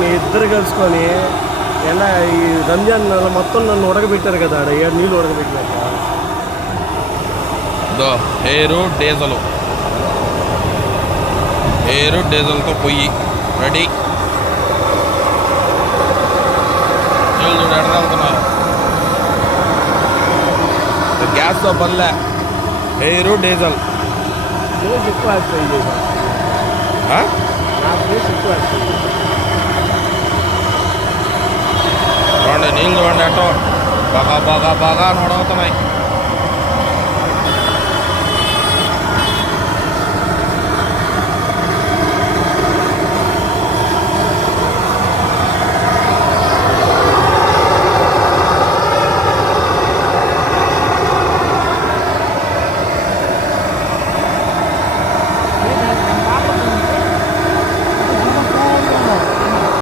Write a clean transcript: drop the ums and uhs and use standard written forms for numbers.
మీ ఇద్దరు కలుసుకొని ఎండ ఈ రంజాన్ నెల మొత్తం నన్ను ఉడకబెట్టారు కదా ఆడ 7 నీళ్ళు ఉడకబెట్టినాక. ఎయిరు డీజిల్తో పొయ్యి రెడీ. నీళ్ళు చూడు ఎడగలుగుతున్నారు. గ్యాస్తో పనిలే, ఎయిరు డీజిల్. ప్లేస్ ఎక్కువ వస్తాయి, నా ప్లేస్ ఎక్కువ వస్తాయి. చూడండి నీళ్ళు చూడండి ఎట్టో బాగా బాగా బాగా ఉడవుతున్నాయి.